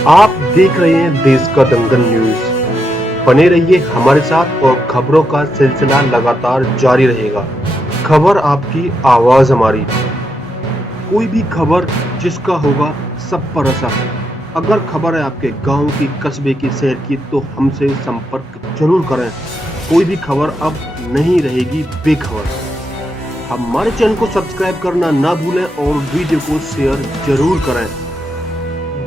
आप देख रहे हैं देश का दंगल न्यूज। बने रहिए हमारे साथ और खबरों का सिलसिला लगातार जारी रहेगा। खबर आपकी, आवाज हमारी। कोई भी खबर जिसका होगा सब पर असर। अगर खबर है आपके गांव की, कस्बे की, शहर की, तो हमसे संपर्क जरूर करें। कोई भी खबर अब नहीं रहेगी बेखबर। हमारे चैनल को सब्सक्राइब करना ना भूलें और वीडियो को शेयर जरूर करें।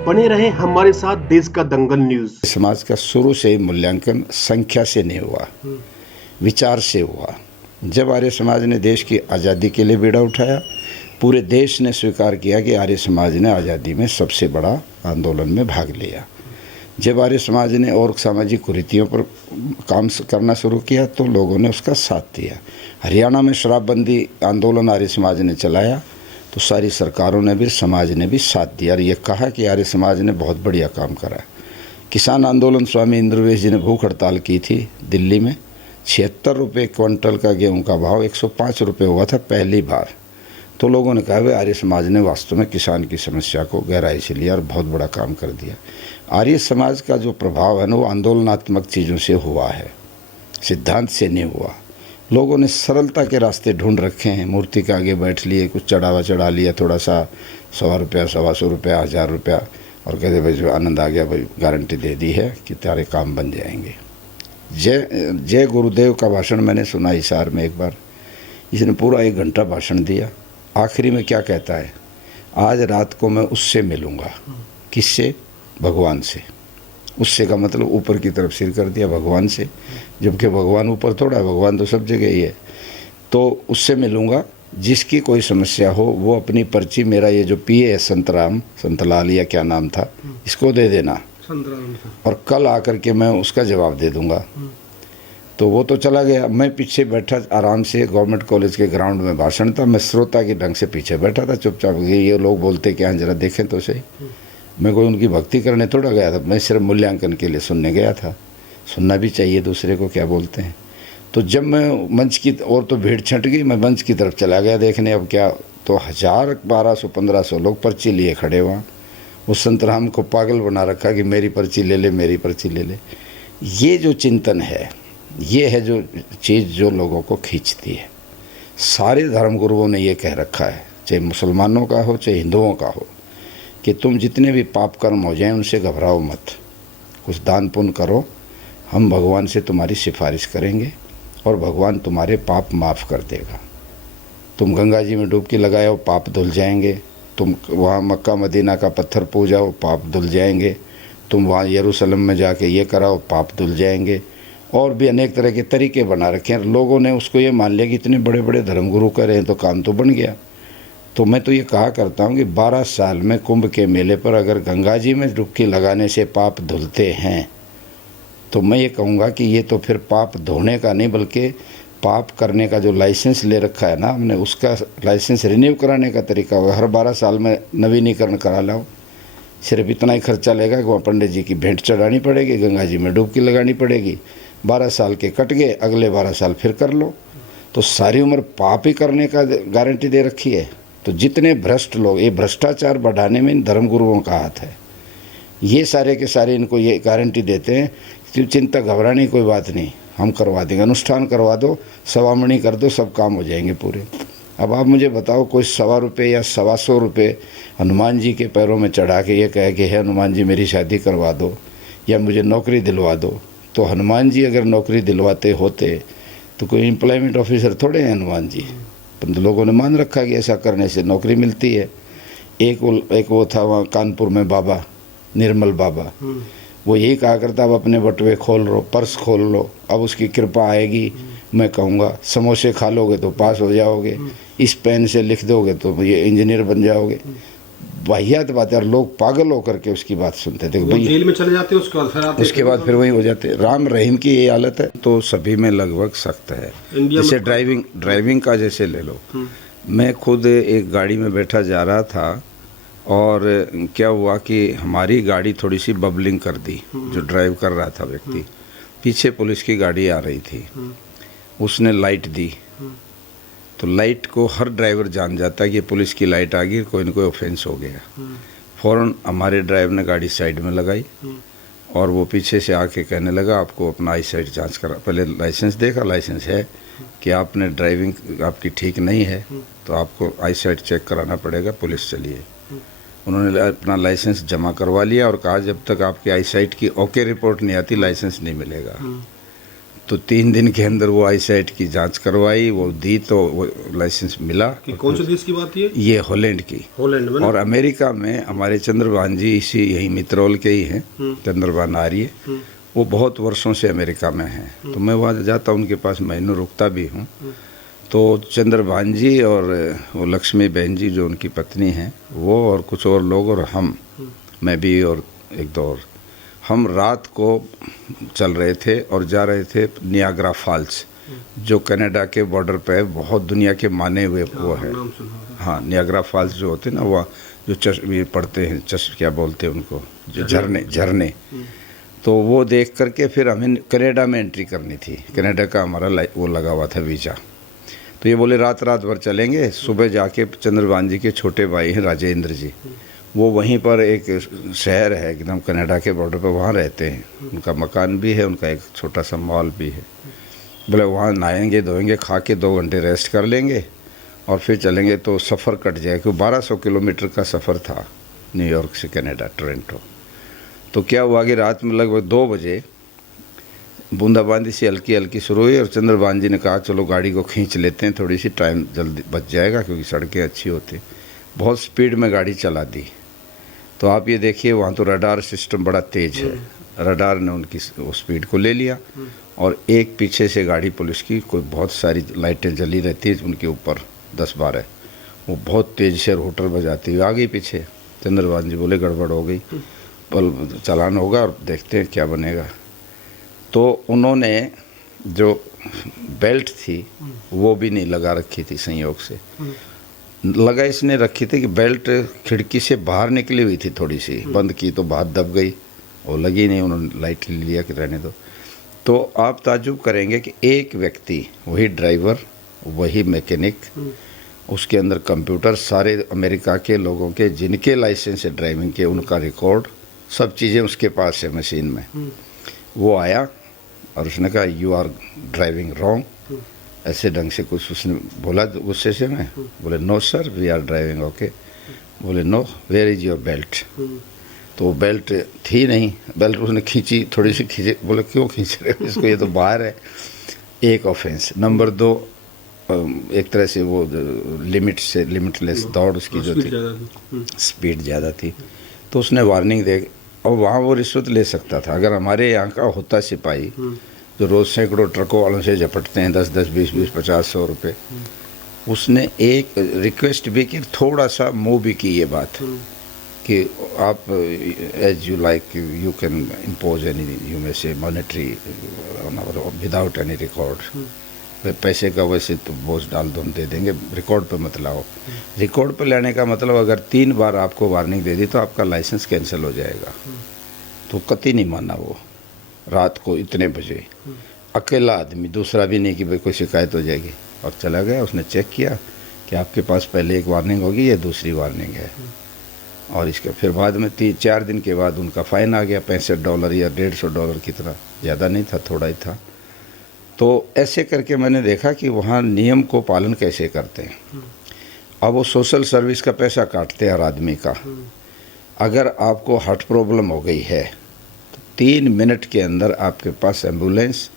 बने रहें हमारे साथ देश का दंगल न्यूज। समाज का शुरू से ही मूल्यांकन संख्या से नहीं हुआ, विचार से हुआ। जब आर्य समाज ने देश की आज़ादी के लिए बीड़ा उठाया, पूरे देश ने स्वीकार किया कि आर्य समाज ने आज़ादी में सबसे बड़ा आंदोलन में भाग लिया। जब आर्य समाज ने और सामाजिक कुरीतियों पर काम करना शुरू किया तो लोगों ने उसका साथ दिया। हरियाणा में शराबबंदी आंदोलन आर्य समाज ने चलाया तो सारी सरकारों ने भी, समाज ने भी साथ दिया और ये कहा कि आर्य समाज ने बहुत बढ़िया काम करा। किसान आंदोलन, स्वामी इंद्रवेश जी ने भूख हड़ताल की थी दिल्ली में। 76 रुपये क्विंटल का गेहूं का भाव 105 रुपये हुआ था पहली बार। तो लोगों ने कहा वे आर्य समाज ने वास्तव में किसान की समस्या को गहराई से लिया और बहुत बड़ा काम कर दिया। आर्य समाज का जो प्रभाव है ना, वो आंदोलनात्मक चीज़ों से हुआ है, सिद्धांत से नहीं हुआ। लोगों ने सरलता के रास्ते ढूंढ रखे हैं। मूर्ति के आगे बैठ लिए, कुछ चढ़ावा चढ़ा लिया, थोड़ा सा 100 रुपया, 125 रुपया, 1000 रुपया, और कहते भाई जो आनंद आ गया, भाई गारंटी दे दी है कि तेरे काम बन जाएंगे। जय गुरुदेव का भाषण मैंने सुना हिसार में एक बार। इसने पूरा 1 घंटा भाषण दिया। आखिरी में क्या कहता है, आज रात को मैं उससे मिलूँगा। किससे? भगवान से। उससे का मतलब ऊपर की तरफ सिर कर दिया, भगवान से, जबकि भगवान ऊपर थोड़ा है, भगवान तो सब जगह ही है। तो उससे मिलूँगा, जिसकी कोई समस्या हो वो अपनी पर्ची, मेरा ये जो पीए है संतलाल या क्या नाम था, इसको दे देना और कल आकर के मैं उसका जवाब दे दूँगा। तो वो तो चला गया। मैं पीछे बैठा आराम से, गवर्नमेंट कॉलेज के ग्राउंड में भाषण था, मैं श्रोता के ढंग से पीछे बैठा था चुपचाप। ये लोग बोलते क्या, जरा देखें तो सही। मैं कोई उनकी भक्ति करने थोड़ा गया था, मैं सिर्फ मूल्यांकन के लिए सुनने गया था। सुनना भी चाहिए दूसरे को क्या बोलते हैं। तो जब मैं मंच की और तो भीड़ छंट गई, मैं मंच की तरफ चला गया देखने अब क्या। तो 1000, 1200, 1500 लोग पर्ची लिए खड़े वहाँ। उस संतराम को पागल बना रखा कि मेरी पर्ची ले ले, मेरी पर्ची ले ले। ये जो चिंतन है, ये है जो चीज़ जो लोगों को खींचती है। सारे धर्मगुरुओं ने ये कह रखा है, चाहे मुसलमानों का हो चाहे हिंदुओं का हो, कि तुम जितने भी पाप कर्म हो जाएं उनसे घबराओ मत, कुछ दान पुण्य करो, हम भगवान से तुम्हारी सिफारिश करेंगे और भगवान तुम्हारे पाप माफ़ कर देगा। तुम गंगा जी में डुबकी लगाओ, पाप धुल जाएंगे। तुम वहाँ मक्का मदीना का पत्थर पूजाओ, पाप धुल जाएंगे। तुम वहाँ यरूशलेम में जाके ये कराओ, पाप धुल जाएंगे। और भी अनेक तरह के तरीके बना रखे हैं। लोगों ने उसको ये मान लिया कि इतने बड़े बड़े धर्मगुरु कर रहे हैं तो काम तो बन गया। तो मैं तो ये कहा करता हूँ कि 12 साल में कुंभ के मेले पर अगर गंगा जी में डुबकी लगाने से पाप धुलते हैं तो मैं ये कहूँगा कि ये तो फिर पाप धोने का नहीं, बल्कि पाप करने का जो लाइसेंस ले रखा है ना हमने, उसका लाइसेंस रिन्यू कराने का तरीका होगा। हर 12 साल में नवीनीकरण करा लो। सिर्फ इतना ही खर्चा लेगा कि वहाँ पंडित जी की भेंट चढ़ानी पड़ेगी, गंगा जी में डुबकी लगानी पड़ेगी। 12 साल के कट गए, अगले 12 साल फिर कर लो। तो सारी उम्र पाप ही करने का गारंटी दे रखी है। तो जितने भ्रष्ट लोग, ये भ्रष्टाचार बढ़ाने में इन धर्मगुरुओं का हाथ है। ये सारे के सारे इनको ये गारंटी देते हैं कि चिंता घबराने की कोई बात नहीं, हम करवा देंगे, अनुष्ठान करवा दो, सवामणी कर दो, सब काम हो जाएंगे पूरे। अब आप मुझे बताओ, कोई 125 रुपये या 125 रुपये हनुमान जी के पैरों में चढ़ा के ये कहे कि हे हनुमान जी मेरी शादी करवा दो या मुझे नौकरी दिलवा दो, तो हनुमान जी अगर नौकरी दिलवाते होते तो कोई एम्प्लॉयमेंट ऑफिसर थोड़े हैं हनुमान जी। परंतु लोगों ने मान रखा कि ऐसा करने से नौकरी मिलती है। एक वो था वहाँ कानपुर में बाबा, निर्मल बाबा, वो यही कहा करता, अब अपने बटुए खोल लो, पर्स खोल लो, अब उसकी कृपा आएगी। मैं कहूँगा समोसे खा लोगे तो पास हो जाओगे, इस पेन से लिख दोगे तो ये इंजीनियर बन जाओगे। वाहियात बात है। और लोग पागल होकर के उसकी बात सुनते थे। वो जेल में चले जाते, उसके बाद फिर वही हो जाते। राम रहीम की ये हालत है तो सभी में लगभग सख्त है। जैसे ड्राइविंग का जैसे ले लो। मैं खुद एक गाड़ी में बैठा जा रहा था और क्या हुआ कि हमारी गाड़ी थोड़ी सी बबलिंग कर दी। जो ड्राइव कर रहा था व्यक्ति, पीछे पुलिस की गाड़ी आ रही थी, उसने लाइट दी। तो लाइट को हर ड्राइवर जान जाता है कि पुलिस की लाइट आ गई, कोई न कोई ऑफेंस हो गया। फ़ौरन हमारे ड्राइवर ने गाड़ी साइड में लगाई और वो पीछे से आके कहने लगा आपको अपना आई साइट जाँच करा। पहले लाइसेंस देखा, लाइसेंस है कि आपने ड्राइविंग आपकी ठीक नहीं है तो आपको आई साइट चेक कराना पड़ेगा, पुलिस चलिए। उन्होंने अपना लाइसेंस जमा करवा लिया और कहा जब तक आपकी आई साइट की ओके रिपोर्ट नहीं आती लाइसेंस नहीं मिलेगा। तो 3 दिन के अंदर वो आई साइट की जांच करवाई, वो दी तो वो लाइसेंस मिला। कि कौन से देश की बात ये हॉलैंड की। हॉलैंड में। और अमेरिका में हमारे चंद्रभान जी इसी यही मित्रोल के ही हैं, चंद्रभान आर्य। वो बहुत वर्षों से अमेरिका में हैं, तो मैं वहाँ जाता हूँ, उनके पास महीनों रुकता भी हूँ। तो चंद्रभान जी और वो लक्ष्मी बहन जी जो उनकी पत्नी हैं, वो और कुछ और लोग और हम, मैं भी और एक दो और, हम रात को चल रहे थे और जा रहे थे नियाग्रा फॉल्स, जो कनाडा के बॉर्डर पे बहुत दुनिया के माने हुए वो है। हाँ, नियाग्रा फॉल्स जो होते हैं ना, वो जो ये पड़ते हैं, क्या बोलते हैं उनको, जो झरने। तो वो देख करके फिर हमें कनाडा में एंट्री करनी थी। कनाडा का हमारा वो लगा हुआ था वीज़ा। तो ये बोले रात भर चलेंगे। सुबह जाके चंद्रभान जी के छोटे भाई हैं राजेंद्र जी, वो वहीं पर एक शहर है एकदम कनाडा के बॉर्डर पर, वहाँ रहते हैं। उनका मकान भी है, उनका एक छोटा सा मॉल भी है। बोले वहाँ नहाएंगे धोएंगे, खा के 2 घंटे रेस्ट कर लेंगे और फिर चलेंगे तो सफ़र कट जाए, क्योंकि 1200 किलोमीटर का सफ़र था न्यूयॉर्क से कनाडा, टोरंटो। तो क्या हुआ कि रात में लगभग 2 बजे बूंदाबांदी से हल्की हल्की शुरू हुई और चंद्रभान जी ने कहा चलो गाड़ी को खींच लेते हैं, थोड़ी सी टाइम जल्दी बच जाएगा क्योंकि सड़कें अच्छी होती। बहुत स्पीड में गाड़ी चला दी। तो आप ये देखिए वहाँ तो रडार सिस्टम बड़ा तेज़ है, रडार ने उनकी स्पीड को ले लिया और एक पीछे से गाड़ी पुलिस की, कोई बहुत सारी लाइटें जली रहती है उनके ऊपर 10-12, वो बहुत तेज़ से होटर बजाती हुई आ गई पीछे। चंद्रभान जी बोले गड़बड़ हो गई, पल चालान होगा और देखते हैं क्या बनेगा। तो उन्होंने जो बेल्ट थी वो भी नहीं लगा रखी थी, संयोग से लगा इसने रखी थी कि बेल्ट खिड़की से बाहर निकली हुई थी, थोड़ी सी बंद की तो बाहर दब गई, वो लगी नहीं, उन्होंने लाइट ले लिया कि रहने दो। तो आप ताज्जुब करेंगे कि एक व्यक्ति, वही ड्राइवर, वही मैकेनिक, उसके अंदर कंप्यूटर, सारे अमेरिका के लोगों के जिनके लाइसेंस है ड्राइविंग के, उनका रिकॉर्ड, सब चीज़ें उसके पास है मशीन में। वो आया और उसने कहा यू आर ड्राइविंग रॉन्ग, ऐसे ढंग से कुछ उसने बोला गुस्से से। मैं बोले no sir we are driving okay. बोले no where is your belt. तो वो बेल्ट थी नहीं, बेल्ट उसने खींची, थोड़ी सी खींचे। बोले क्यों खींच रहे हो इसको, ये तो बाहर है। एक ऑफेंस। नंबर 2, एक तरह से वो लिमिटलेस दौड़ उसकी जो थी, स्पीड ज़्यादा थी, तो उसने वार्निंग दे। और वहाँ वो रिश्वत ले सकता था। अगर हमारे यहाँ का होता सिपाही जो रोज़ सैकड़ों ट्रकों वालों से झपटते हैं 10-10, 20-20, 50-100 रुपये, उसने एक रिक्वेस्ट भी की, थोड़ा सा मूव भी की ये बात कि आप as you like you can impose any, you may say monetary without any record, पैसे का वैसे तो बोझ डाल दो, हम दे देंगे, रिकॉर्ड पे मत लाओ। रिकॉर्ड पे लाने का मतलब अगर 3 बार आपको वार्निंग दे दी तो आपका लाइसेंस कैंसिल हो जाएगा। तो कतई नहीं माना वो। रात को इतने बजे अकेला आदमी, दूसरा भी नहीं कि भाई कोई शिकायत हो जाएगी, और चला गया। उसने चेक किया कि आपके पास पहले एक वार्निंग होगी, ये दूसरी वार्निंग है। और इसके फिर बाद में 3-4 दिन के बाद उनका फ़ाइन आ गया $65 या $150 की तरह, ज़्यादा नहीं था, थोड़ा ही था। तो ऐसे करके मैंने देखा कि वहाँ नियम को पालन कैसे करते हैं। अब वो सोशल सर्विस का पैसा काटते हैं हर आदमी का। अगर आपको हार्ट प्रॉब्लम हो गई है तो 3 मिनट के अंदर आपके पास एम्बुलेंस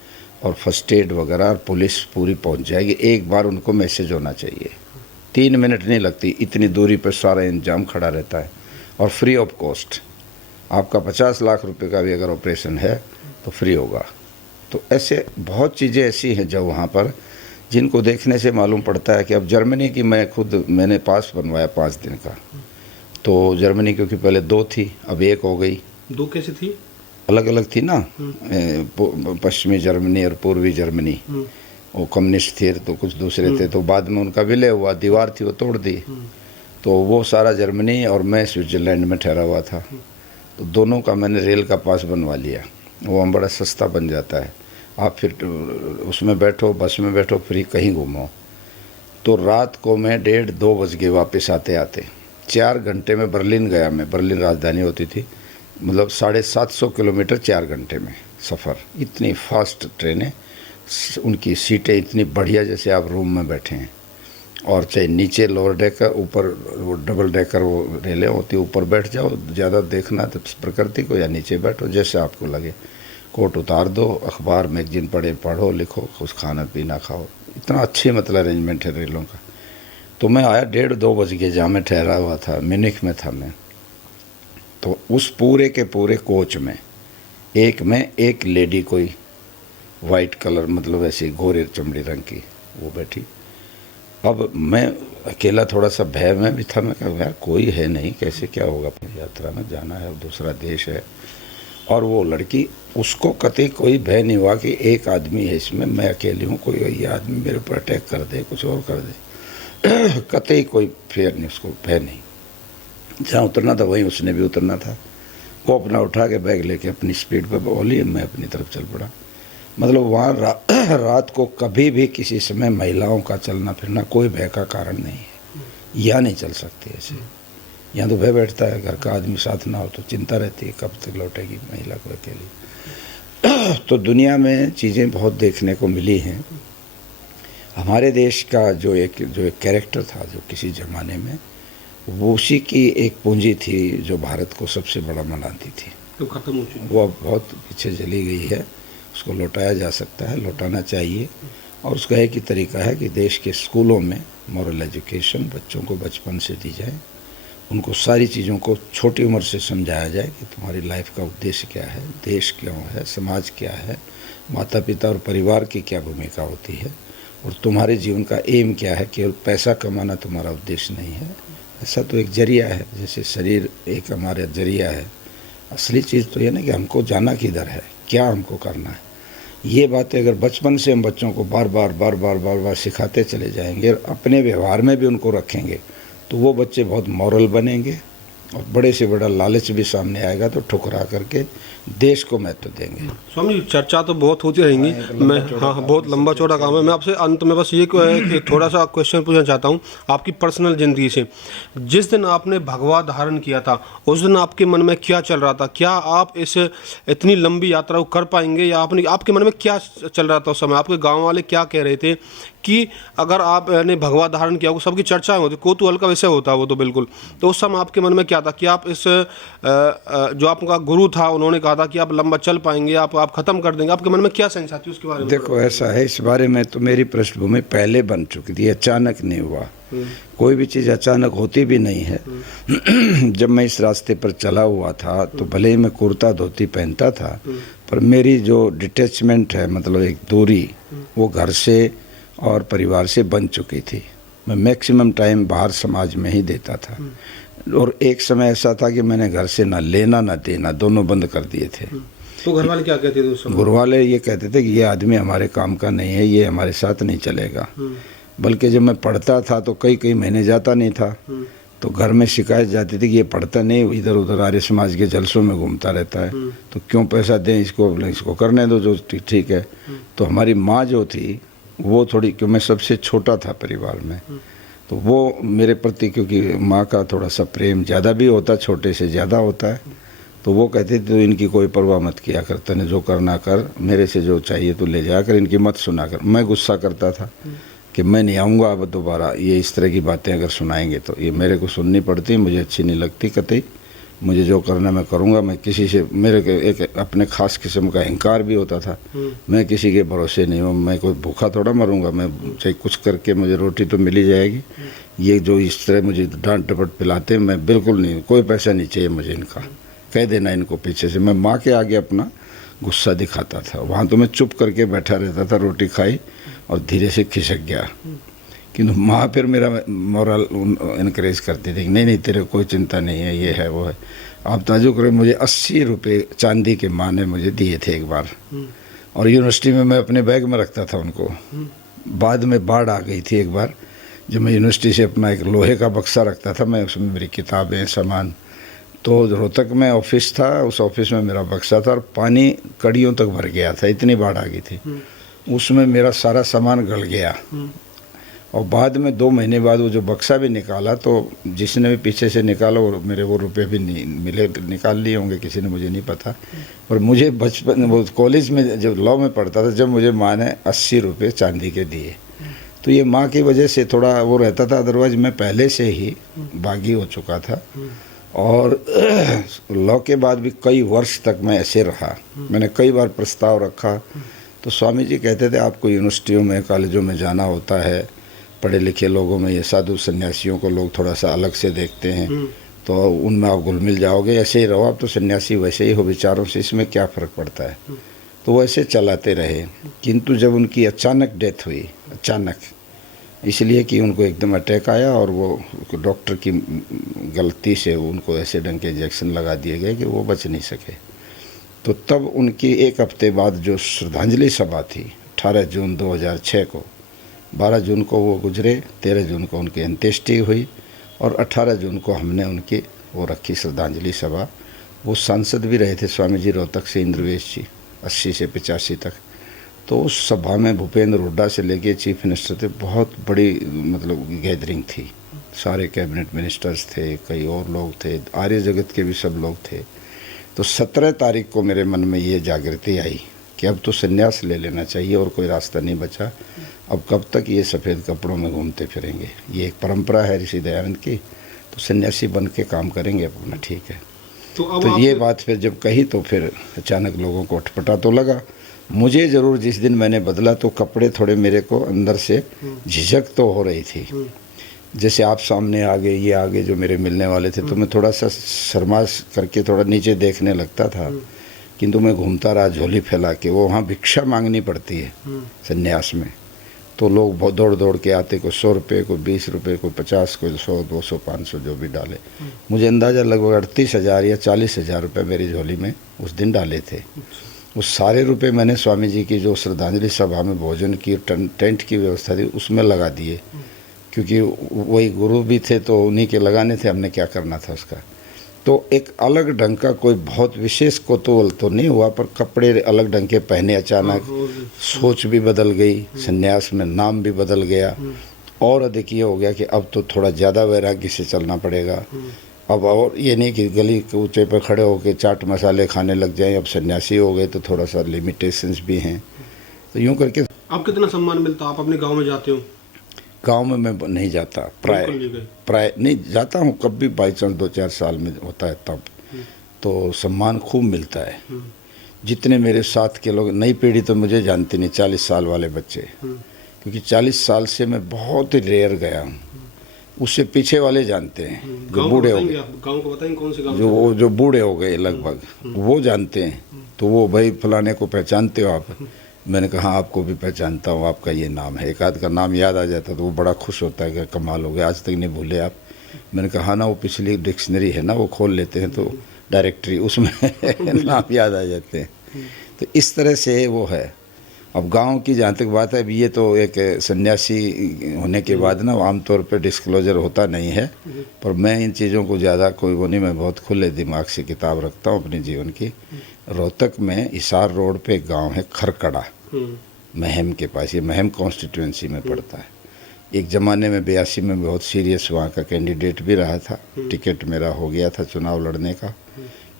और फर्स्ट एड वगैरह और पुलिस पूरी पहुंच जाएगी। एक बार उनको मैसेज होना चाहिए, 3 मिनट नहीं लगती, इतनी दूरी पर सारा इंतजाम खड़ा रहता है और फ्री ऑफ कॉस्ट। आपका 50 लाख रुपए का भी अगर ऑपरेशन है तो फ्री होगा। तो ऐसे बहुत चीज़ें ऐसी हैं जो वहाँ पर, जिनको देखने से मालूम पड़ता है कि अब जर्मनी की मैंने पास बनवाया 5 दिन का। तो जर्मनी क्योंकि पहले 2 थी, अब 1 हो गई। 2 कैसे थी? अलग अलग थी ना, पश्चिमी जर्मनी और पूर्वी जर्मनी। वो कम्युनिस्ट थे तो कुछ दूसरे थे, तो बाद में उनका विलय हुआ, दीवार थी वो तोड़ दी। तो वो सारा जर्मनी और मैं स्विट्ज़रलैंड में ठहरा हुआ था। तो दोनों का मैंने रेल का पास बनवा लिया। वो हम बड़ा सस्ता बन जाता है, आप फिर उसमें बैठो, बस में बैठो, फ्री कहीं घूमो। तो रात को मैं 1:30-2 बज गए वापस आते आते, 4 घंटे में बर्लिन गया मैं, बर्लिन राजधानी होती थी, मतलब 750 किलोमीटर 4 घंटे में सफ़र। इतनी फास्ट ट्रेनें, उनकी सीटें इतनी बढ़िया जैसे आप रूम में बैठे हैं, और चाहे नीचे लोअर डेकर, ऊपर वो डबल डेकर वो रेलें होती, ऊपर बैठ जाओ, ज़्यादा देखना तो प्रकृति को, या नीचे बैठो जैसे आपको लगे, कोट उतार दो, अखबार मैगजीन पढ़ो लिखो, कुछ खाना पीना खाओ। इतना अच्छी मतलब अरेंजमेंट है रेलों का। तो मैं आया 1:30-2 बज के, जहाँ मैं ठहरा हुआ था म्यूनिख में था मैं। तो उस पूरे के पूरे कोच में एक लेडी, कोई वाइट कलर, मतलब ऐसी गोरे चमड़ी रंग की, वो बैठी। अब मैं अकेला, थोड़ा सा भय में भी था। मैं कहा यार कोई है नहीं, कैसे क्या होगा, अपनी यात्रा में जाना है, दूसरा देश है। और वो लड़की, उसको कतई कोई भय नहीं हुआ कि एक आदमी है इसमें, मैं अकेली हूँ, कोई ये आदमी मेरे ऊपर अटैक कर दे, कुछ और कर दे। कतई कोई फेयर नहीं, उसको भय नहीं। जहाँ उतरना था वहीं उसने भी उतरना था। वो अपना उठा के बैग लेके अपनी स्पीड पर बोली, मैं अपनी तरफ चल पड़ा। मतलब वहाँ रात को कभी भी किसी समय महिलाओं का चलना फिरना कोई भय का कारण नहीं है। यहाँ नहीं चल सकती ऐसे। यहाँ तो भय बैठता है, घर का आदमी साथ ना हो तो चिंता रहती है कब तक लौटेगी महिला को अकेली। तो दुनिया में चीज़ें बहुत देखने को मिली हैं। हमारे देश का जो एक कैरेक्टर था, जो किसी ज़माने में, वो उसी की एक पूंजी थी जो भारत को सबसे बड़ा बनाती थी। तो खत्म हो चुकी, वो अब बहुत पीछे चली गई है। उसको लौटाया जा सकता है, लौटाना चाहिए। और उसका एक ही तरीका है कि देश के स्कूलों में मॉरल एजुकेशन बच्चों को बचपन से दी जाए। उनको सारी चीज़ों को छोटी उम्र से समझाया जाए कि तुम्हारी लाइफ का उद्देश्य क्या है, देश क्यों है, समाज क्या है, माता पिता और परिवार की क्या भूमिका होती है, और तुम्हारे जीवन का एम क्या है। केवल पैसा कमाना तुम्हारा उद्देश्य नहीं है। ऐसा तो एक जरिया है, जैसे शरीर एक हमारा जरिया है। असली चीज़ तो ये ना कि हमको जाना किधर है, क्या हमको करना है। ये बातें अगर बचपन से हम बच्चों को बार बार सिखाते चले जाएंगे, और अपने व्यवहार में भी उनको रखेंगे, तो वो बच्चे बहुत मॉरल बनेंगे, और बड़े से बड़ा लालच भी सामने आएगा तो ठुकरा करके देश को महत्व देंगे। स्वामी जी चर्चा तो बहुत होती रहेंगी, मैं बहुत लंबा चौड़ा काम है। मैं आपसे अंत में बस ये थोड़ा सा क्वेश्चन पूछना चाहता हूँ आपकी पर्सनल ज़िंदगी से। जिस दिन आपने भगवा धारण किया था, उस दिन आपके मन में क्या चल रहा था? क्या आप इस इतनी लंबी यात्रा को कर पाएंगे, या आपके मन में क्या चल रहा था उस समय? आपके गाँव वाले क्या कह रहे थे कि अगर आपने भगवा धारण किया, वो सबकी चर्चाएं होती, कौतूहल का विषय होता है वो तो बिल्कुल। तो उस समय आपके मन में क्या था कि आप इस जो आपका गुरु था उन्होंने कहा था कि आप लंबा चल पाएंगे, आप खत्म कर देंगे, आपके मन में क्या सेंस आती है उसके बारे में? देखो ऐसा है, इस बारे में तो मेरी पृष्ठभूमि पहले बन चुकी थी, अचानक नहीं हुआ। कोई भी चीज़ अचानक होती भी नहीं है। जब मैं इस रास्ते पर चला हुआ था तो भले ही मैं कुर्ता धोती पहनता था, पर मेरी जो डिटैचमेंट है, मतलब एक दूरी, वो घर से और परिवार से बन चुकी थी। मैं मैक्सिमम टाइम बाहर समाज में ही देता था। और एक समय ऐसा था कि मैंने घर से ना लेना ना देना, दोनों बंद कर दिए थे। तो घर वाले क्या कहते थे उस समय? घर वाले ये कहते थे कि ये आदमी हमारे काम का नहीं है, ये हमारे साथ नहीं चलेगा। बल्कि जब मैं पढ़ता था तो कई महीने जाता नहीं था, तो घर में शिकायत जाती थी कि ये पढ़ता नहीं, इधर उधर आर्य समाज के जलसों में घूमता रहता है, तो क्यों पैसा दें इसको करने दो जो ठीक है। तो हमारी माँ जो थी वो थोड़ी, क्यों मैं सबसे छोटा था परिवार में, तो वो मेरे प्रति, क्योंकि माँ का थोड़ा सा प्रेम ज़्यादा भी होता, छोटे से ज़्यादा होता है, तो वो कहते थे तो इनकी कोई परवाह मत किया कर, तने जो करना कर, मेरे से जो चाहिए तो ले जा कर, इनकी मत सुना कर। मैं गुस्सा करता था कि मैं नहीं आऊँगा अब दोबारा, ये इस तरह की बातें अगर सुनाएंगे तो ये मेरे को सुननी पड़ती, मुझे अच्छी नहीं लगती कतई। मुझे जो करना मैं करूँगा, मैं किसी से, मेरे के एक अपने ख़ास किस्म का अहंकार भी होता था। मैं किसी के भरोसे नहीं हूँ, मैं कोई भूखा थोड़ा मरूंगा, मैं चाहे कुछ करके मुझे रोटी तो मिल ही जाएगी। ये जो इस तरह मुझे डांट डपट पिलाते हैं, मैं बिल्कुल नहीं, कोई पैसा नहीं चाहिए मुझे इनका, कह देना इनको पीछे से। मैं माँ के आगे अपना गुस्सा दिखाता था, वहाँ तो मैं चुप करके बैठा रहता था, रोटी खाई और धीरे से खिसक गया। किंतु माँ फिर मेरा मॉरल इनक्रेज करती थी, नहीं तेरे कोई चिंता नहीं है, ये है वो है। आप ताजुब करें, मुझे 80 रुपये चांदी के माँ ने मुझे दिए थे एक बार, और यूनिवर्सिटी में मैं अपने बैग में रखता था उनको। बाद में बाढ़ आ गई थी एक बार, जब मैं यूनिवर्सिटी से अपना एक लोहे का बक्सा रखता था, मैं उसमें मेरी किताबें सामान, तो रोहतक में ऑफिस था, उस ऑफिस में मेरा बक्सा था और पानी कड़ियों तक भर गया था, इतनी बाढ़ आ गई थी। उसमें मेरा सारा सामान गल गया और बाद में 2 महीने बाद वो जो बक्सा भी निकाला तो जिसने भी पीछे से निकाला वो मेरे वो रुपए भी नहीं मिले, निकाल लिए होंगे किसी ने, मुझे नहीं पता। पर मुझे बचपन वो कॉलेज में जब लॉ में पढ़ता था, जब मुझे माँ ने 80 रुपये चांदी के दिए, तो ये माँ की वजह से थोड़ा वो रहता था, अदरवाइज मैं पहले से ही बागी हो चुका था। और लॉ के बाद भी कई वर्ष तक मैं ऐसे रहा। मैंने कई बार प्रस्ताव रखा तो स्वामी जी कहते थे आपको यूनिवर्सिटियों में कॉलेजों में जाना होता है, पढ़े लिखे लोगों में ये साधु सन्यासियों को लोग थोड़ा सा अलग से देखते हैं, तो उनमें आप घुल मिल जाओगे, ऐसे ही रहो, आप तो सन्यासी वैसे ही हो विचारों से, इसमें क्या फ़र्क पड़ता है। तो वैसे चलाते रहे। किंतु जब उनकी अचानक डेथ हुई, अचानक इसलिए कि उनको एकदम अटैक आया और वो डॉक्टर की गलती से उनको ऐसे ढंग के इंजेक्शन लगा दिए गए कि वो बच नहीं सके। तो तब उनकी 1 हफ्ते बाद जो श्रद्धांजलि सभा थी 18 जून 2006 को, 12 जून को वो गुजरे, 13 जून को उनकी अंत्येष्टि हुई और 18 जून को हमने उनकी वो रखी श्रद्धांजलि सभा। वो सांसद भी रहे थे स्वामी जी रोहतक से, इंद्रवेश जी, 80 से 85 तक। तो उस सभा में भूपेंद्र हुड्डा से लेके चीफ मिनिस्टर थे, बहुत बड़ी मतलब गैदरिंग थी, सारे कैबिनेट मिनिस्टर्स थे, कई और लोग थे, आर्य जगत के भी सब लोग थे। तो 17 तारीख को मेरे मन में ये जागृति आई कि अब तो संन्यास ले लेना चाहिए और कोई रास्ता नहीं बचा। अब कब तक ये सफ़ेद कपड़ों में घूमते फिरेंगे, ये एक परंपरा है ऋषि दयानंद की, तो सन्यासी बन के काम करेंगे अपना, ठीक है। तो ये बात फिर जब कही तो फिर अचानक लोगों को अटपटा तो लगा। मुझे ज़रूर जिस दिन मैंने बदला तो कपड़े थोड़े मेरे को अंदर से झिझक तो हो रही थी। जैसे आप सामने आ गए, ये आगे जो मेरे मिलने वाले थे, तो मैं थोड़ा सा शर्माश करके थोड़ा नीचे देखने लगता था। किंतु मैं घूमता रहा झोली फैला के। वो वहाँ भिक्षा मांगनी पड़ती है संन्यास में, तो लोग बहुत दौड़ दौड़ के आते, कोई 100 रुपये, कोई 20 रुपये, कोई 50, कोई 100, 200, 500 जो भी डाले। मुझे अंदाज़ा लगभग 38,000 या 40,000 रुपये मेरी झोली में उस दिन डाले थे। उस सारे रुपए मैंने स्वामी जी की जो श्रद्धांजलि सभा में भोजन की टेंट की व्यवस्था थी उसमें लगा दिए, क्योंकि वही गुरु भी थे तो उन्हीं के लगाने थे, हमने क्या करना था उसका। तो एक अलग ढंग का कोई बहुत विशेष कौतूहल तो नहीं हुआ, पर कपड़े अलग ढंग के पहने, अचानक सोच भी बदल गई, संन्यास में नाम भी बदल गया, और अधिक ये हो गया कि अब तो थोड़ा ज़्यादा वैराग्य से चलना पड़ेगा। अब और ये नहीं कि गली के ऊंचे पर खड़े होकर चाट मसाले खाने लग जाएं, अब सन्यासी हो गए तो थोड़ा सा लिमिटेशंस भी हैं। तो यूँ करके आप कितना सम्मान मिलता, आप अपने गांव में जाते हो? गांव में मैं नहीं जाता, प्राय नहीं जाता हूँ, कभी बाई चांस 2-4 साल में होता है तब, तो सम्मान खूब मिलता है। जितने मेरे साथ के लोग, नई पीढ़ी तो मुझे जानती नहीं, 40 साल वाले बच्चे, क्योंकि 40 साल से मैं बहुत ही रेयर गया हूँ, उससे पीछे वाले जानते हैं, जो बूढ़े हो गए, गांव को बताएंगे कौन से गांव, जो बूढ़े हो गए लगभग, वो जानते हैं। तो वो भाई फलाने को पहचानते हो आप? मैंने कहा हाँ आपको भी पहचानता हूँ, आपका ये नाम है। एक आध का नाम याद आ जाता तो वो बड़ा खुश होता है कि कमाल हो गया, आज तक नहीं भूले आप। मैंने कहा हाँ ना, वो पिछली डिक्शनरी है ना, वो खोल लेते हैं तो डायरेक्टरी, उसमें नाम याद आ जाते हैं। तो इस तरह से वो है। अब गांव की जहाँ तक बात है, अब ये तो एक सन्यासी होने के बाद ना आमतौर पे डिस्क्लोजर होता नहीं है, पर मैं इन चीज़ों को ज़्यादा कोई वो नहीं, मैं बहुत खुले दिमाग से किताब रखता हूँ अपने जीवन की। रोहतक में हिसार रोड पे एक गांव है खरकड़ा, महम के पास, ये महम कॉन्स्टिट्यूंसी में पड़ता है। एक ज़माने में 82 में बहुत सीरियस वहाँ का कैंडिडेट भी रहा था, टिकट मेरा हो गया था चुनाव लड़ने का,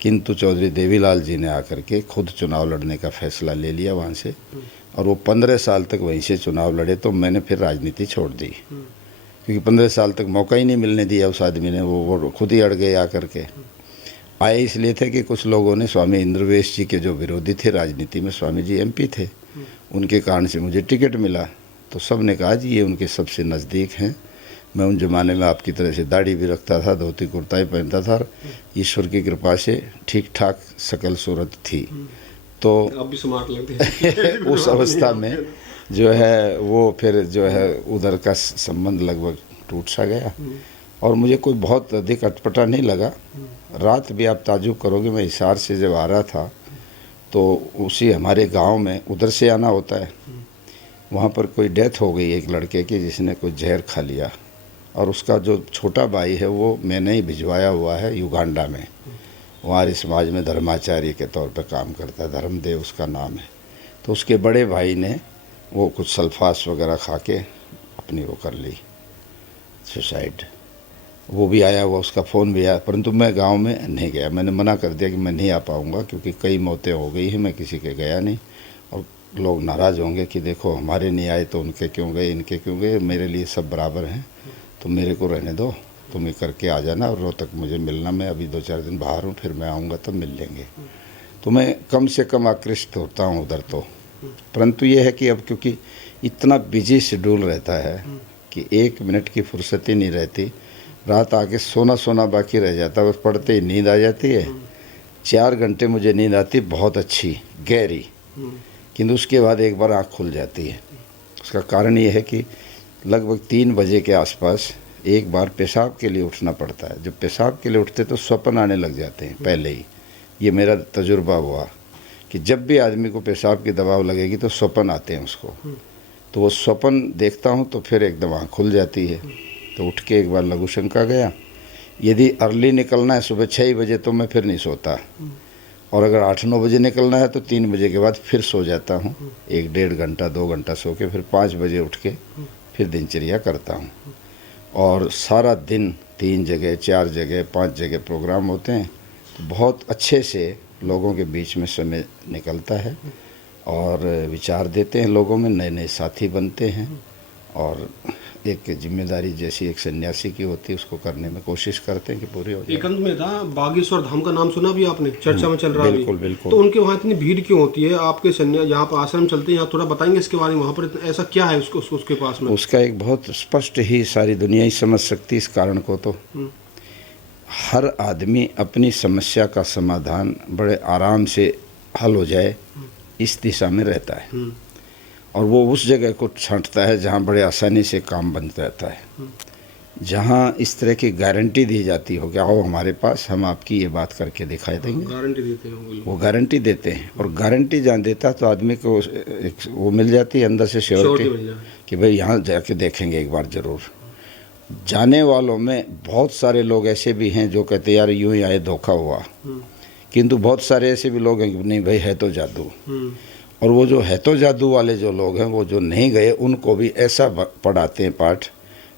किंतु चौधरी देवीलाल जी ने आकर के खुद चुनाव लड़ने का फैसला ले लिया वहाँ से, और वो 15 साल तक वहीं से चुनाव लड़े। तो मैंने फिर राजनीति छोड़ दी, क्योंकि 15 साल तक मौका ही नहीं मिलने दिया उस आदमी ने, वो खुद ही अड़ गए आकर के। आए इसलिए थे कि कुछ लोगों ने, स्वामी इंद्रवेश जी के जो विरोधी थे राजनीति में, स्वामी जी MP थे, उनके कारण से मुझे टिकट मिला। तो सब ने कहा जी ये उनके सबसे नज़दीक हैं। मैं उन ज़माने में आपकी तरह से दाढ़ी भी रखता था, धोती कुर्ता ही पहनता था, ईश्वर की कृपा से ठीक ठाक शकल सूरत थी। तो अब भी स्मार्ट लगते हैं। उस अवस्था में जो है वो फिर जो है उधर का संबंध लगभग टूट सा गया, और मुझे कोई बहुत अधिक अटपटा नहीं लगा। रात भी आप ताजुब करोगे, मैं हिसार से जब आ रहा था तो उसी हमारे गांव में, उधर से आना होता है, वहाँ पर कोई डेथ हो गई एक लड़के की जिसने कोई जहर खा लिया, और उसका जो छोटा भाई है वो मैंने ही भिजवाया हुआ है युगांडा में, वहाँ समाज में धर्माचार्य के तौर पर काम करता है, धर्मदेव उसका नाम है। तो उसके बड़े भाई ने वो कुछ सल्फास वगैरह खा के अपनी वो कर ली सुसाइड। वो भी आया हुआ, उसका फ़ोन भी आया, परंतु मैं गांव में नहीं गया। मैंने मना कर दिया कि मैं नहीं आ पाऊँगा, क्योंकि कई मौतें हो गई हैं, मैं किसी के गया नहीं। और लोग नाराज़ होंगे कि देखो हमारे नहीं आए तो उनके क्यों गए, इनके क्यों गए, मेरे लिए सब बराबर हैं, तो मेरे को रहने दो, तुम ही करके आ जाना और रोहतक मुझे मिलना, मैं अभी 2-4 दिन बाहर हूँ, फिर मैं आऊँगा तब मिल लेंगे। तो मैं कम से कम आकृष्ट होता हूँ उधर तो। परंतु ये है कि अब क्योंकि इतना बिजी शेड्यूल रहता है कि 1 मिनट की फुर्सत ही नहीं रहती। रात आके सोना बाकी रह जाता है, बस पढ़ते ही नींद आ जाती है। 4 घंटे मुझे नींद आती, बहुत अच्छी गहरी, किंतु उसके बाद एक बार आँख खुल जाती है। उसका कारण ये है कि लगभग 3 बजे के आसपास एक बार पेशाब के लिए उठना पड़ता है। जब पेशाब के लिए उठते तो स्वप्न आने लग जाते हैं पहले ही। ये मेरा तजुर्बा हुआ कि जब भी आदमी को पेशाब की दबाव लगेगी तो स्वप्न आते हैं उसको। तो वो स्वप्न देखता हूँ तो फिर एकदम आँख खुल जाती है। तो उठ के एक बार लघु शंका गया। यदि अर्ली निकलना है सुबह 6 बजे तो मैं फिर नहीं सोता, और अगर 8-9 बजे निकलना है तो 3 बजे के बाद फिर सो जाता हूँ, 1-1.5 घंटा 2 घंटा सो के फिर 5 बजे उठ के फिर दिनचर्या करता हूँ। और सारा दिन 3 जगह 4 जगह 5 जगह प्रोग्राम होते हैं, तो बहुत अच्छे से लोगों के बीच में समय निकलता है और विचार देते हैं लोगों में, नए नए साथी बनते हैं, और एक जिम्मेदारी जैसी एक सन्यासी की होती है उसको करने में कोशिश करते हैं कि पूरी हो जाए। एक अंत में था, बागेश्वर धाम का नाम सुना भी आपने, चर्चा में चल रहा है। बिल्कुल बिल्कुल। तो उनके वहाँ इतनी भीड़ क्यों होती है? आपके सन्यास यहाँ पर आश्रम चलते हैं, यहाँ थोड़ा बताएंगे इसके बारे में, वहाँ पर ऐसा क्या है उसके पास में? उसका एक बहुत स्पष्ट ही सारी दुनिया ही समझ सकती इस कारण को। तो हर आदमी अपनी समस्या का समाधान बड़े आराम से हल हो जाए इस दिशा में रहता है, और वो उस जगह को छांटता है जहाँ बड़े आसानी से काम बन जाता है, जहाँ इस तरह की गारंटी दी जाती हो कि आओ हमारे पास, हम आपकी ये बात करके दिखाई देंगे। गारंटी देते हैं वो गारंटी देते हैं, और गारंटी जहाँ देता तो आदमी को एक वो मिल जाती है अंदर से श्योरिटी कि भाई यहाँ जाके देखेंगे एक बार ज़रूर। जाने वालों में बहुत सारे लोग ऐसे भी हैं जो कहते यार यूँ ही आए, धोखा हुआ, किंतु बहुत सारे ऐसे भी लोग हैं कि नहीं भाई है तो जादू। और वो जो है तो जादू वाले जो लोग हैं, वो जो नहीं गए उनको भी ऐसा पढ़ाते हैं पाठ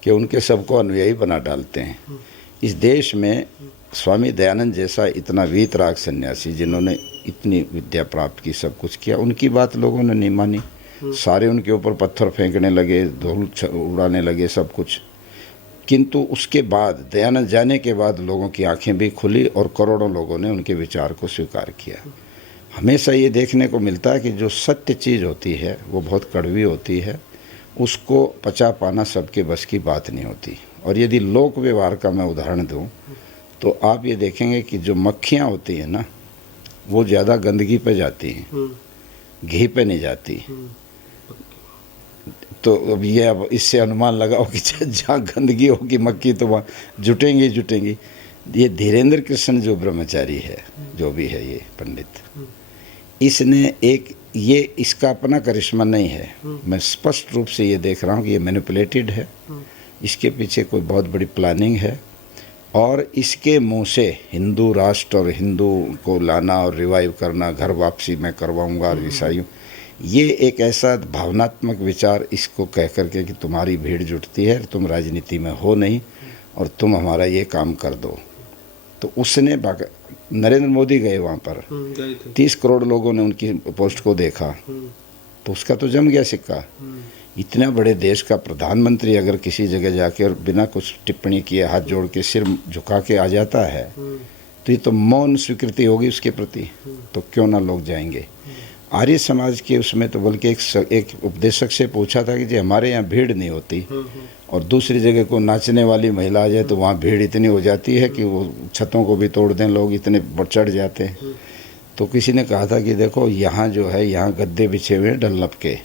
कि उनके सबको अनुयायी बना डालते हैं। इस देश में स्वामी दयानंद जैसा इतना वीतराग सन्यासी जिन्होंने इतनी विद्या प्राप्त की, सब कुछ किया, उनकी बात लोगों ने नहीं मानी। सारे उनके ऊपर पत्थर फेंकने लगे, धूल उड़ाने लगे, सब कुछ। किंतु उसके बाद दयानंद जाने के बाद लोगों की आंखें भी खुली और करोड़ों लोगों ने उनके विचार को स्वीकार किया। हमेशा ये देखने को मिलता है कि जो सत्य चीज़ होती है वो बहुत कड़वी होती है, उसको पचा पाना सबके बस की बात नहीं होती। और यदि लोक व्यवहार का मैं उदाहरण दूं तो आप ये देखेंगे कि जो मक्खियाँ होती हैं ना, वो ज़्यादा गंदगी पे जाती हैं, घी पे नहीं जाती। तो अब इससे अनुमान लगाओ कि जहाँ गंदगी होगी मक्खी तो वहाँ जुटेंगी। ये धीरेन्द्र कृष्ण जो ब्रह्मचारी है, जो भी है ये पंडित, इसने ये इसका अपना करिश्मा नहीं है। मैं स्पष्ट रूप से ये देख रहा हूँ कि ये मैनिपुलेटेड है, इसके पीछे कोई बहुत बड़ी प्लानिंग है, और इसके मुंह से हिंदू राष्ट्र और हिंदू को लाना और रिवाइव करना, घर वापसी मैं करवाऊंगा और ईसाइयों, ये एक ऐसा भावनात्मक विचार इसको कह करके कि तुम्हारी भीड़ जुटती है, तुम राजनीति में हो नहीं और तुम हमारा ये काम कर दो। तो उसने नरेंद्र मोदी गए वहाँ पर, 30 करोड़ लोगों ने उनकी पोस्ट को देखा, तो उसका तो जम गया सिक्का। इतने बड़े देश का प्रधानमंत्री अगर किसी जगह जाके और बिना कुछ टिप्पणी किए हाथ जोड़ के सिर झुका के आ जाता है, तो ये तो मौन स्वीकृति होगी उसके प्रति, तो क्यों ना लोग जाएंगे। आर्य समाज के उसमें तो बल्कि एक उपदेशक से पूछा था कि जी हमारे यहाँ भीड़ नहीं होती, और दूसरी जगह को नाचने वाली महिला आ जाए तो वहाँ भीड़ इतनी हो जाती है कि वो छतों को भी तोड़ दें, लोग इतने चढ़ जाते हैं। तो किसी ने कहा था कि देखो यहाँ जो है, यहाँ गद्दे बिछे हुए हैं डल्लप के,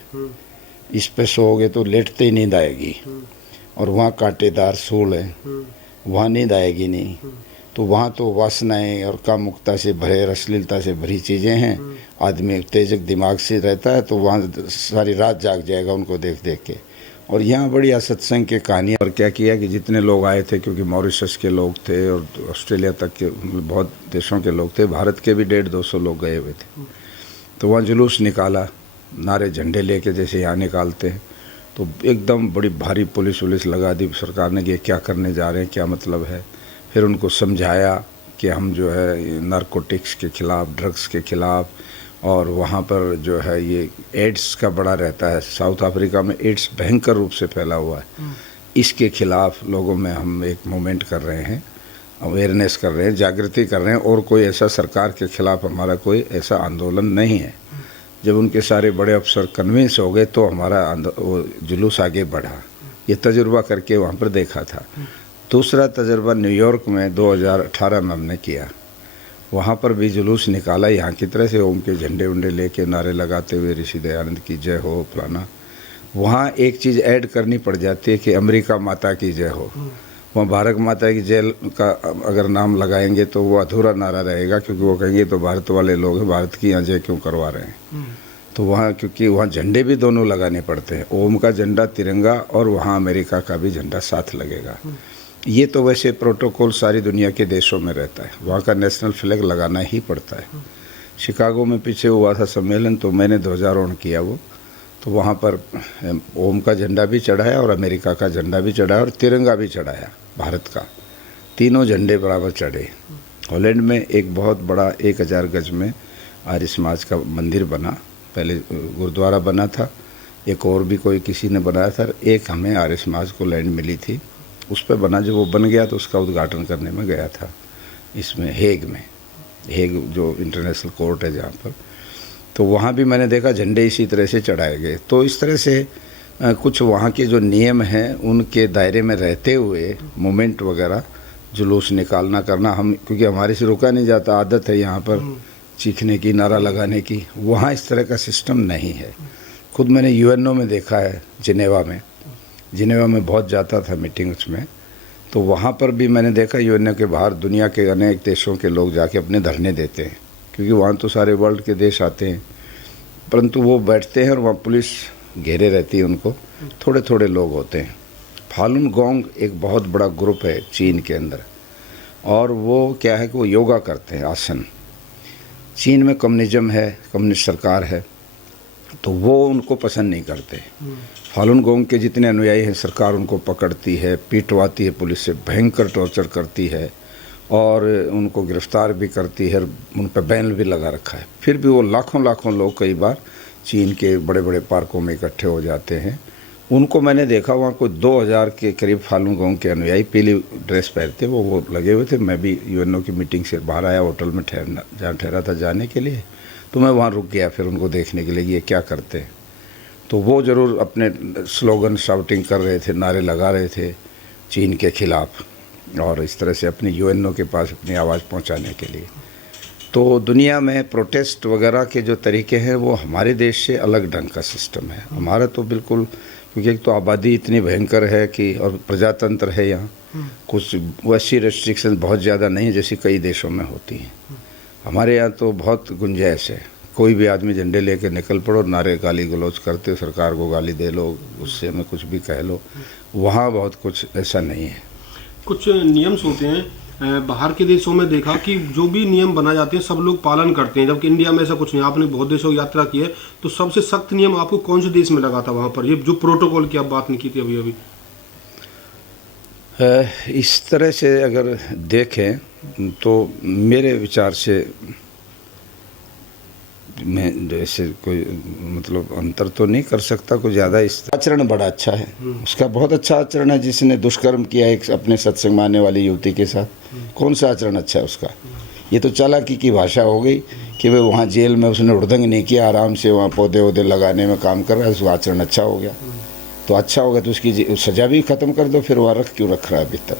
इस पे सोओगे तो लेटते ही नींद आएगी, और वहाँ कांटेदार सूल है, वहाँ नींद आएगी नहीं। तो वहाँ तो वासनाएं और कामुकता से भरे, अश्लीलता से भरी चीज़ें हैं, आदमी तेजक दिमाग से रहता है तो वहाँ सारी रात जाग जाएगा उनको देख देख के। और यहाँ बड़ी असत्संग की कहानियाँ। और क्या किया कि जितने लोग आए थे, क्योंकि मॉरिशस के लोग थे और ऑस्ट्रेलिया तक के बहुत देशों के लोग थे, भारत के भी 150-200 लोग गए हुए थे, तो वहाँ जुलूस निकाला, नारे झंडे लेके जैसे यहाँ निकालते हैं, तो एकदम बड़ी भारी पुलिस लगा दी सरकार ने कि ये क्या करने जा रहे हैं, क्या मतलब है। फिर उनको समझाया कि हम जो है नारकोटिक्स के ख़िलाफ़, ड्रग्स के ख़िलाफ़, और वहाँ पर जो है ये एड्स का बड़ा रहता है। साउथ अफ्रीका में एड्स भयंकर रूप से फैला हुआ है। इसके ख़िलाफ़ लोगों में हम एक मूवमेंट कर रहे हैं, अवेयरनेस कर रहे हैं, जागृति कर रहे हैं, और कोई ऐसा सरकार के ख़िलाफ़ हमारा कोई ऐसा आंदोलन नहीं है। जब उनके सारे बड़े अफसर कन्विंस हो गए तो हमारा वो जुलूस आगे बढ़ा। ये तजुर्बा करके वहाँ पर देखा था। दूसरा तजुर्बा न्यूयॉर्क में 2018 में हमने किया। वहाँ पर भी जुलूस निकाला यहाँ की तरह से, ओम के झंडे उंडे लेके नारे लगाते हुए ऋषि दयानंद की जय हो फलाना। वहाँ एक चीज़ ऐड करनी पड़ जाती है कि अमेरिका माता की जय हो। वहाँ भारत माता की जय का अगर नाम लगाएंगे तो वो अधूरा नारा रहेगा, क्योंकि वो कहेंगे तो भारत वाले लोग हैं, भारत की यहाँ जय क्यों करवा रहे हैं। तो वहाँ क्योंकि वहाँ झंडे भी दोनों लगाने पड़ते हैं, ओम का झंडा तिरंगा और वहाँ अमेरिका का भी झंडा साथ लगेगा। ये तो वैसे प्रोटोकॉल सारी दुनिया के देशों में रहता है, वहाँ का नेशनल फ्लैग लगाना ही पड़ता है। शिकागो में पीछे हुआ था सम्मेलन, तो मैंने ध्वजारोहण किया वो, तो वहाँ पर ओम का झंडा भी चढ़ाया और अमेरिका का झंडा भी चढ़ाया और तिरंगा भी चढ़ाया भारत का। तीनों झंडे बराबर चढ़े। हॉलैंड में एक बहुत बड़ा 1000 गज में आर्य समाज का मंदिर बना। पहले गुरुद्वारा बना था, एक और भी कोई किसी ने बनाया था, एक हमें आर्य समाज को लैंड मिली थी, उस पर बना। जब वो बन गया तो उसका उद्घाटन करने में गया था इसमें हेग जो इंटरनेशनल कोर्ट है जहाँ पर। तो वहाँ भी मैंने देखा झंडे इसी तरह से चढ़ाए गए। तो इस तरह से कुछ वहाँ के जो नियम हैं उनके दायरे में रहते हुए मूवमेंट वगैरह, जुलूस निकालना करना, हम क्योंकि हमारे से रुका नहीं जाता, आदत है यहाँ पर चीखने की, नारा लगाने की। वहाँ इस तरह का सिस्टम नहीं है। खुद मैंने यूएनओ में देखा है, जिनेवा में बहुत जाता था मीटिंग्स में, तो वहाँ पर भी मैंने देखा यूएनओ के बाहर दुनिया के अनेक देशों के लोग जाके अपने धरने देते हैं, क्योंकि वहाँ तो सारे वर्ल्ड के देश आते हैं, परंतु वो बैठते हैं और वहाँ पुलिस घेरे रहती है उनको, थोड़े थोड़े लोग होते हैं। फालुन गोंग एक बहुत बड़ा ग्रुप है चीन के अंदर, और वो क्या है कि वो योगा करते हैं, आसन। चीन में कम्युनिज्म है, कम्युनिस्ट सरकार है, तो वो उनको पसंद नहीं करते। फालुन गोंग के जितने अनुयायी हैं सरकार उनको पकड़ती है, पिटवाती है, पुलिस से भयंकर टॉर्चर करती है और उनको गिरफ्तार भी करती है, उन पर बैन भी लगा रखा है। फिर भी वो लाखों लोग कई बार चीन के बड़े बड़े पार्कों में इकट्ठे हो जाते हैं। उनको मैंने देखा, वहाँ कोई 2000 के करीब फालुन गोंग के अनुयायी पीली ड्रेस पहनते वो लगे हुए थे। मैं भी यूएनओ की मीटिंग से बाहर आया, होटल में जहाँ ठहरा था जाने के लिए, तो मैं वहाँ रुक गया फिर उनको देखने के लिए ये क्या करते हैं। तो वो ज़रूर अपने स्लोगन शाउटिंग कर रहे थे, नारे लगा रहे थे चीन के ख़िलाफ़, और इस तरह से अपने यूएनओ के पास अपनी आवाज़ पहुंचाने के लिए। तो दुनिया में प्रोटेस्ट वगैरह के जो तरीके हैं वो हमारे देश से अलग ढंग का सिस्टम है। हमारा तो बिल्कुल, क्योंकि एक तो आबादी इतनी भयंकर है कि, और प्रजातंत्र है यहाँ, कुछ वैसी रेस्ट्रिक्शन बहुत ज़्यादा नहीं है जैसी कई देशों में होती हैं। हमारे यहाँ तो बहुत गुंजाइश है, कोई भी आदमी झंडे लेके निकल पड़ो, नारे गाली गलौज करते हो, सरकार को गाली दे लो, गुस्से में कुछ भी कह लो। वहाँ बहुत कुछ ऐसा नहीं है। कुछ नियम्स होते हैं, बाहर के देशों में देखा कि जो भी नियम बना जाते हैं सब लोग पालन करते हैं, जबकि इंडिया में ऐसा कुछ नहीं। आपने बहुत देशों की यात्रा की है, तो सबसे सख्त नियम आपको कौन से देश में लगा था वहाँ पर, ये जो प्रोटोकॉल की आप बात नहीं की थी अभी? इस तरह से अगर देखें तो मेरे विचार से मैं जैसे कोई मतलब अंतर तो नहीं कर सकता कोई ज़्यादा। इस आचरण बड़ा अच्छा है उसका, बहुत अच्छा आचरण है। जिसने दुष्कर्म किया एक अपने सत्संग मानने वाली युवती के साथ, कौन सा आचरण अच्छा है उसका? ये तो चालाकी की भाषा हो गई कि भाई वहाँ जेल में उसने उड़दंग नहीं किया, आराम से वहाँ पौधे वौधे लगाने में काम कर रहा है, उसका आचरण अच्छा हो गया। तो अच्छा होगा तो उसकी सज़ा भी ख़त्म कर दो, फिर वहाँ क्यों रख रहा है भीतर?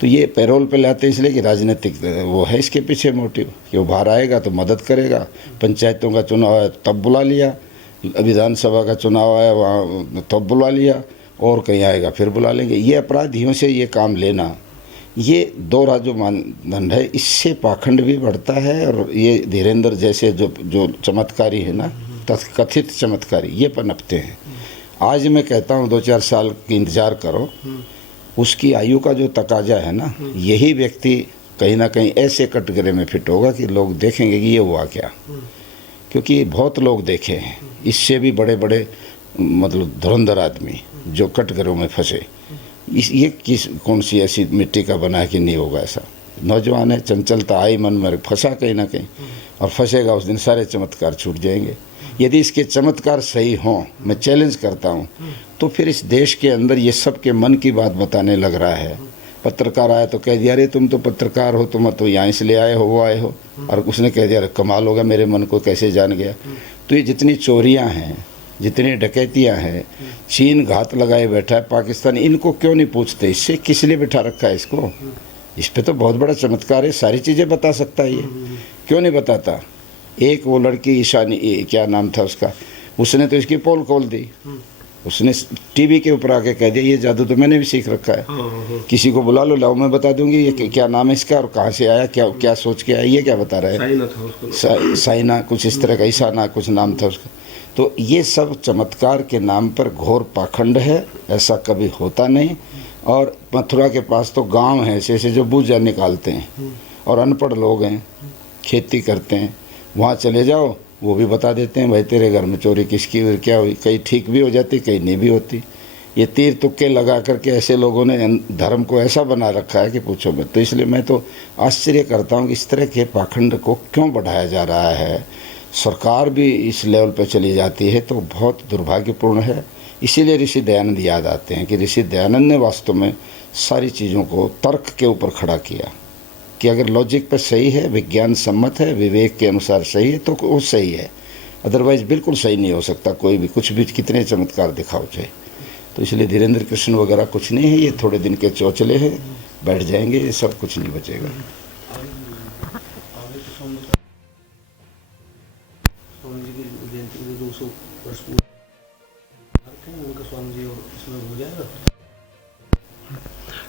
तो ये पैरोल पे लाते इसलिए कि राजनीतिक वो है इसके पीछे मोटिव, कि वो बाहर आएगा तो मदद करेगा। पंचायतों का चुनाव है तब बुला लिया, विधानसभा का चुनाव आया वहाँ तब बुला लिया, और कहीं आएगा फिर बुला लेंगे। ये अपराधियों से ये काम लेना, ये दोहरा जो मानदंड है, इससे पाखंड भी बढ़ता है। और ये धीरेन्द्र जैसे जो चमत्कारी है ना, कथित चमत्कारी, ये पनपते हैं। आज मैं कहता हूँ 2-4 साल की इंतज़ार करो, उसकी आयु का जो तकाजा है ना, यही व्यक्ति कहीं ना कहीं ऐसे कटघरे में फिट होगा कि लोग देखेंगे कि ये हुआ क्या। क्योंकि बहुत लोग देखे हैं, इससे भी बड़े बड़े मतलब धुरंधर आदमी जो कटघरों में फंसे, ये कौन सी ऐसी मिट्टी का बना है कि नहीं होगा ऐसा। नौजवान है, चंचलता आई मन में, फंसा कहीं ना कहीं, और फंसेगा उस दिन सारे चमत्कार छूट जाएंगे। यदि इसके चमत्कार सही हों, मैं चैलेंज करता हूँ, तो फिर इस देश के अंदर ये सबके मन की बात बताने लग रहा है। पत्रकार आया तो कह दिया अरे तुम तो पत्रकार हो, तुम तो यहाँ इसलिए आए हो, वो आए हो, और उसने कह दिया अरे कमाल होगा, मेरे मन को कैसे जान गया। तो ये जितनी चोरियाँ हैं, जितनी डकैतियाँ हैं, चीन घात लगाए बैठा है, पाकिस्तान, इनको क्यों नहीं पूछते, इससे किस लिए बिठा रखा है इसको? इस पे तो बहुत बड़ा चमत्कार है, सारी चीज़ें बता सकता है, ये क्यों नहीं बताता? एक वो लड़की ईशानी, क्या नाम था उसका, उसने तो इसकी पोल खोल दी। उसने टीवी के ऊपर आके कह दिया ये जादू तो मैंने भी सीख रखा है, किसी को बुला लो, लाओ मैं बता दूंगी ये क्या नाम है इसका और कहाँ से आया, क्या क्या सोच के आया, ये क्या बता रहा है। साइना कुछ इस तरह का, ईशाना कुछ नाम था उसका। तो ये सब चमत्कार के नाम पर घोर पाखंड है, ऐसा कभी होता नहीं। और मथुरा के पास तो गांव है ऐसे जो बूझा निकालते हैं, और अनपढ़ लोग हैं, खेती करते हैं, वहाँ चले जाओ वो भी बता देते हैं भाई तेरे घर में चोरी किसकी हुई, क्या हुई, कहीं ठीक भी हो जाती, कहीं नहीं भी होती। ये तीर तुक्के लगा करके ऐसे लोगों ने धर्म को ऐसा बना रखा है कि पूछो मत। तो इसलिए मैं तो आश्चर्य करता हूँ कि इस तरह के पाखंड को क्यों बढ़ाया जा रहा है। सरकार भी इस लेवल पर चली जाती है तो बहुत दुर्भाग्यपूर्ण है। इसीलिए ऋषि दयानंद याद आते हैं कि ऋषि दयानंद ने वास्तव में सारी चीज़ों को तर्क के ऊपर खड़ा किया कि अगर लॉजिक पर सही है, विज्ञान सम्मत है, विवेक के अनुसार सही है तो वो सही है, अदरवाइज बिल्कुल सही नहीं हो सकता कोई भी, कुछ भी कितने चमत्कार दिखाओ चाहे। तो इसलिए धीरेन्द्र कृष्ण वगैरह कुछ नहीं है, ये थोड़े दिन के चौचले हैं, बैठ जाएंगे, ये सब कुछ नहीं बचेगा।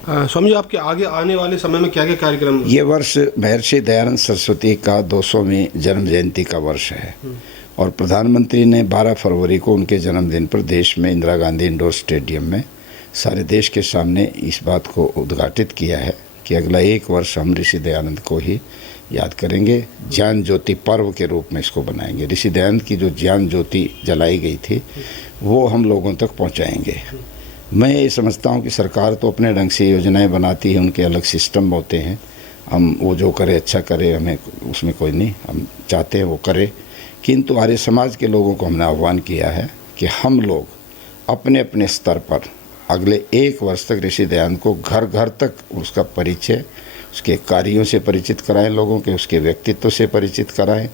स्वामी जी आपके आगे आने वाले समय में क्या क्या कार्यक्रम? ये वर्ष महर्षि दयानंद सरस्वती का 200वीं जन्म जयंती का वर्ष है, और प्रधानमंत्री ने 12 फरवरी को उनके जन्मदिन पर देश में इंदिरा गांधी इंडोर स्टेडियम में सारे देश के सामने इस बात को उद्घाटित किया है कि अगला एक वर्ष हम ऋषि दयानंद को ही याद करेंगे, ज्ञान ज्योति पर्व के रूप में इसको बनाएंगे। ऋषि दयानंद की जो ज्ञान ज्योति जलाई गई थी वो हम लोगों तक पहुंचाएंगे। मैं ये समझता हूँ कि सरकार तो अपने ढंग से योजनाएं बनाती है, उनके अलग सिस्टम होते हैं, हम वो जो करे अच्छा करे, हमें उसमें कोई नहीं, हम चाहते हैं वो करे। किंतु आर्य समाज के लोगों को हमने आह्वान किया है कि हम लोग अपने अपने स्तर पर अगले एक वर्ष तक ऋषि दयानंद को घर घर तक उसका परिचय, उसके कार्यों से परिचित कराएं, लोगों के उसके व्यक्तित्व से परिचित कराएं,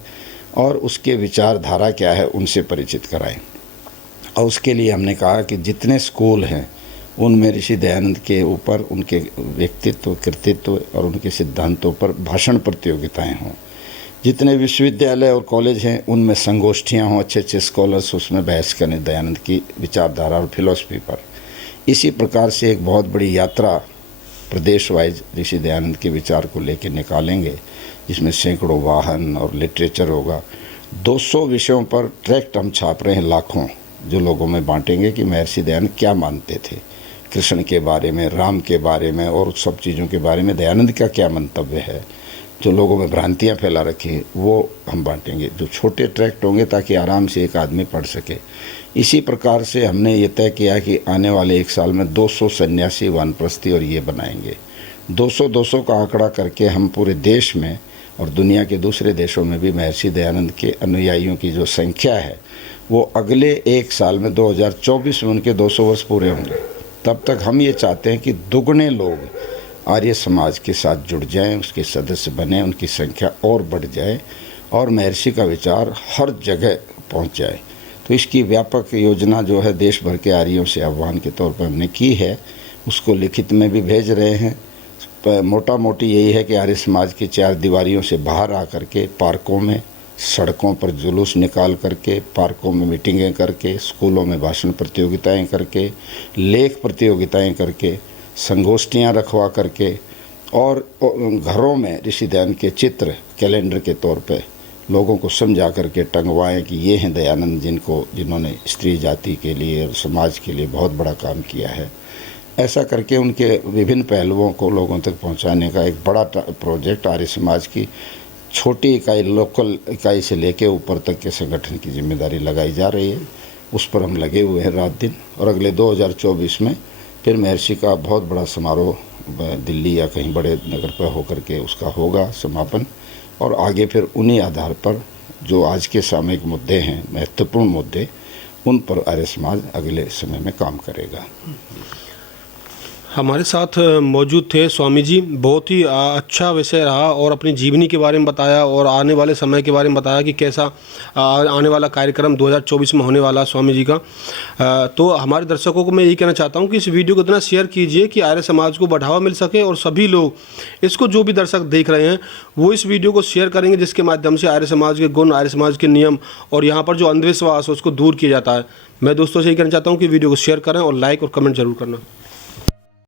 और उसके विचारधारा क्या है उनसे परिचित कराएं। और उसके लिए हमने कहा कि जितने स्कूल हैं उनमें ऋषि दयानंद के ऊपर, उनके व्यक्तित्व, कृतित्व और उनके सिद्धांतों पर भाषण प्रतियोगिताएं हों। जितने विश्वविद्यालय और कॉलेज हैं उनमें संगोष्ठियां हों, अच्छे अच्छे स्कॉलर्स उसमें बहस करें दयानंद की विचारधारा और फिलॉसफी पर। इसी प्रकार से एक बहुत बड़ी यात्रा प्रदेश वाइज ऋषि दयानंद के विचार को लेकर निकालेंगे, जिसमें सैकड़ों वाहन और लिटरेचर होगा। 200 विषयों पर ट्रैक्ट हम छाप रहे हैं, लाखों, जो लोगों में बांटेंगे कि महर्षि दयानंद क्या मानते थे कृष्ण के बारे में, राम के बारे में और सब चीज़ों के बारे में दयानंद का क्या मंतव्य है। जो लोगों में भ्रांतियाँ फैला रखी हैं वो हम बांटेंगे, जो छोटे ट्रैक्ट होंगे ताकि आराम से एक आदमी पढ़ सके। इसी प्रकार से हमने ये तय किया कि आने वाले एक साल में 200 सन्यासी वानप्रस्थी और ये बनाएंगे। 200 का आंकड़ा करके हम पूरे देश में और दुनिया के दूसरे देशों में भी महर्षि दयानंद के अनुयायियों की जो संख्या है वो अगले एक साल में 2024 में उनके 200 वर्ष पूरे होंगे। तब तक हम ये चाहते हैं कि दुगने लोग आर्य समाज के साथ जुड़ जाएं, उसके सदस्य बने, उनकी संख्या और बढ़ जाए और महर्षि का विचार हर जगह पहुंच जाए। तो इसकी व्यापक योजना जो है देश भर के आर्यों से आह्वान के तौर पर हमने की है, उसको लिखित में भी भेज रहे हैं। मोटा मोटी यही है कि आर्य समाज की चार दीवारियों से बाहर आकर के पार्कों में, सड़कों पर जुलूस निकाल करके, पार्कों में मीटिंगें करके, स्कूलों में भाषण प्रतियोगिताएं करके, लेख प्रतियोगिताएं करके, संगोष्ठियां रखवा करके और घरों में ऋषि दयानंद के चित्र कैलेंडर के तौर पे लोगों को समझा करके टंगवाएं कि ये हैं दयानंद जिन्होंने स्त्री जाति के लिए और समाज के लिए बहुत बड़ा काम किया है। ऐसा करके उनके विभिन्न पहलुओं को लोगों तक पहुंचाने का एक बड़ा प्रोजेक्ट आर्य समाज की छोटी इकाई, लोकल इकाई से लेके ऊपर तक के संगठन की जिम्मेदारी लगाई जा रही है। उस पर हम लगे हुए हैं रात दिन। और अगले 2024 में फिर महर्षि का बहुत बड़ा समारोह दिल्ली या कहीं बड़े नगर पर होकर के उसका होगा समापन। और आगे फिर उन्हीं आधार पर जो आज के सामयिक मुद्दे हैं, महत्वपूर्ण मुद्दे, उन पर आर्य समाज अगले समय में काम करेगा। हमारे साथ मौजूद थे स्वामी जी। बहुत ही अच्छा विषय रहा और अपनी जीवनी के बारे में बताया और आने वाले समय के बारे में बताया कि कैसा आने वाला कार्यक्रम 2024 में होने वाला स्वामी जी का। तो हमारे दर्शकों को मैं यही कहना चाहता हूं कि इस वीडियो को इतना शेयर कीजिए कि आर्य समाज को बढ़ावा मिल सके और सभी लोग इसको, जो भी दर्शक देख रहे हैं वो इस वीडियो को शेयर करेंगे, जिसके माध्यम से आर्य समाज के गुण, आर्य समाज के नियम और यहाँ पर जो अंधविश्वास है उसको दूर किया जाता है। मैं दोस्तों से यही कहना चाहता हूँ कि वीडियो को शेयर करें और लाइक और कमेंट जरूर करना।